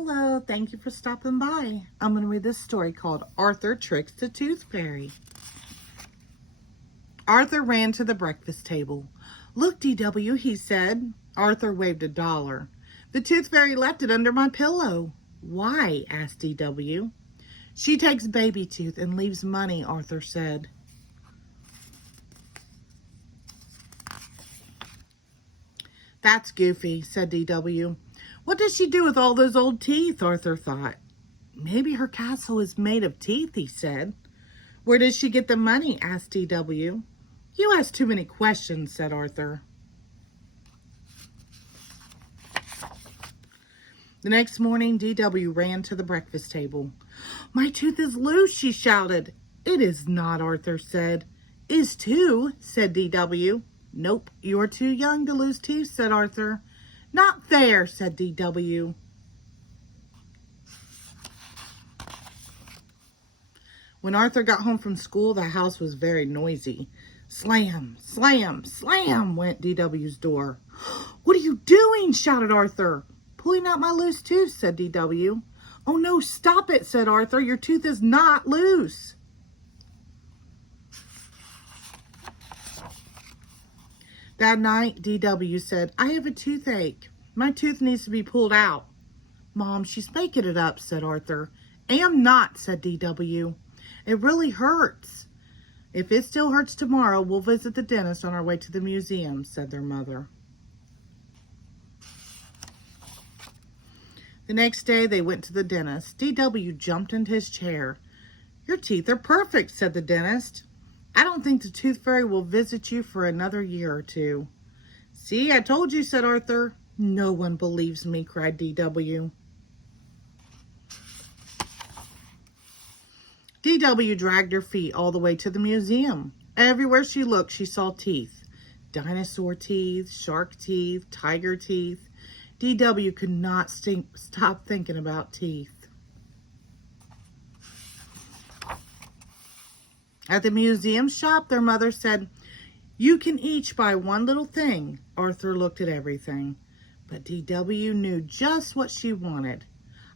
Hello, thank you for stopping by. I'm going to read this story called Arthur Tricks the Tooth Fairy. Arthur ran to the breakfast table. "Look, DW," he said. Arthur waved $1. "The Tooth Fairy left it under my pillow." "Why?" asked DW. "She takes baby tooth and leaves money," Arthur said. "That's goofy," said DW. "What does she do with all those old teeth?" Arthur thought. "Maybe her castle is made of teeth," he said. "Where does she get the money?" asked DW. "You ask too many questions," said Arthur. The next morning, DW ran to the breakfast table. "My tooth is loose," she shouted. "It is not," Arthur said. "Is too," said DW. "Nope, you're too young to lose teeth," said Arthur. "Not fair," said DW. When Arthur got home from school, the house was very noisy. Slam, slam, slam went DW's door. "What are you doing?" shouted Arthur. "Pulling out my loose tooth," said DW. "Oh no, stop it," said Arthur. "Your tooth is not loose." That night, DW said, "I have a toothache. My tooth needs to be pulled out." "Mom, she's making it up," said Arthur. "Am not," said DW. "It really hurts." "If it still hurts tomorrow, we'll visit the dentist on our way to the museum," said their mother. The next day, they went to the dentist. DW jumped into his chair. "Your teeth are perfect," said the dentist. "I don't think the Tooth Fairy will visit you for another year or two." "See, I told you," said Arthur. "No one believes me," cried DW. DW dragged her feet all the way to the museum. Everywhere she looked, she saw teeth. Dinosaur teeth, shark teeth, tiger teeth. DW could not stop thinking about teeth. At the museum shop, their mother said, "You can each buy one little thing." Arthur looked at everything, but DW knew just what she wanted.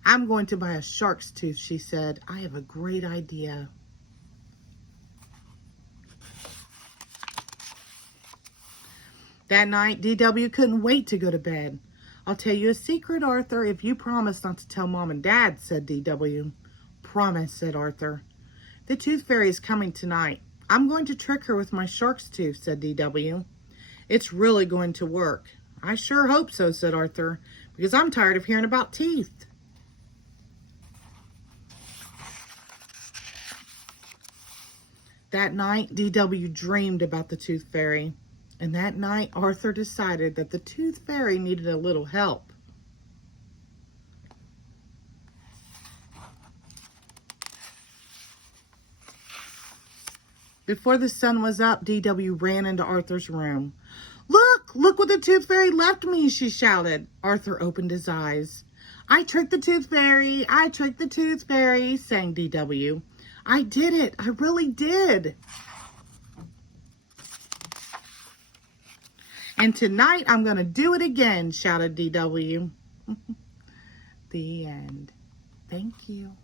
"I'm going to buy a shark's tooth," she said. "I have a great idea." That night, DW couldn't wait to go to bed. "I'll tell you a secret, Arthur, if you promise not to tell Mom and Dad," said DW. "Promise," said Arthur. "The Tooth Fairy is coming tonight. I'm going to trick her with my shark's tooth," said DW. "It's really going to work." "I sure hope so," said Arthur, "because I'm tired of hearing about teeth." That night, DW dreamed about the Tooth Fairy. And that night, Arthur decided that the Tooth Fairy needed a little help. Before the sun was up, DW ran into Arthur's room. Look what the Tooth Fairy left me," she shouted. Arthur opened his eyes. "I tricked the Tooth Fairy, I tricked the Tooth Fairy," sang DW. "I did it, I really did. And tonight I'm going to do it again," shouted DW. The end. Thank you.